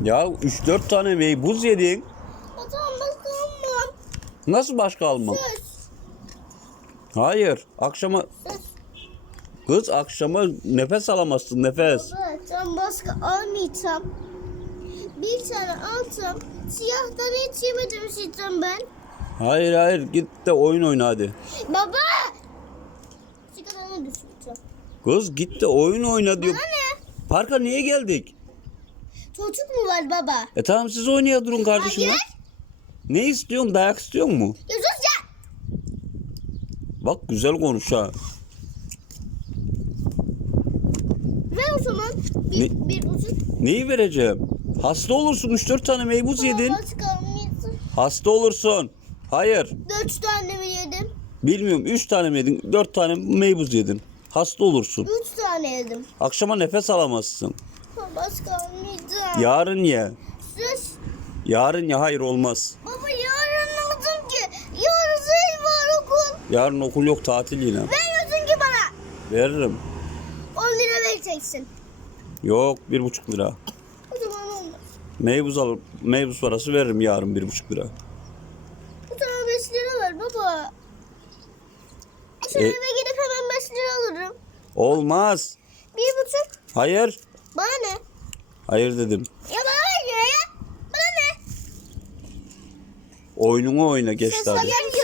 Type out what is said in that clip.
Ya 3-4 tane meybuz yedin. O zaman bakalım. Nasıl başka almam? Söz. Hayır. Akşama kız akşama nefes alamazsın nefes. Baba ben başka almayacağım. Bir tane alacağım. Siyahtan hiç yemedim şeytan ben. Hayır hayır git de oyun oyna hadi. Baba! Sigaranı düşüreceğim. Kız git de oyun oyna diyor. Bana ne? Parka niye geldik? Çocuk mu var baba? E tamam siz oynaya durun kardeşim. Hayır. Ne istiyorsun? Dayak istiyor mu? Ya sus ya! Bak güzel konuş ha. Ver o zaman. Bir, Ne? bir buçuk. Neyi vereceğim? Hasta olursun 3-4 tane meybuz yedin. Baba çıkarmayasın. Hasta olursun. Hayır. Dört tane mi yedim? Bilmiyorum 3 tane mi yedin? 4 tane meybuz yedin. Hasta olursun. Üç tane yedim. Akşama nefes alamazsın. Başka almayacağım. Yarın ye. Sus. Yarın ye. Hayır olmaz. Baba yarın aldım ki. Yarın şey var okul. Yarın okul yok tatil yine. Veriyorsun ki bana. Veririm. 10 lira vereceksin. Yok bir buçuk lira. O zaman olmaz. Meybuz alır. Meybuz parası veririm yarın bir buçuk lira. Bu tane 5 lira ver baba. Sonra E- eve gidip hemen 5 lira alırım. Olmaz. Bir buçuk. Hayır. Bana ne? Hayır dedim. Ya bana ne ya? Bana ne? Oyununu oyna hadi. gel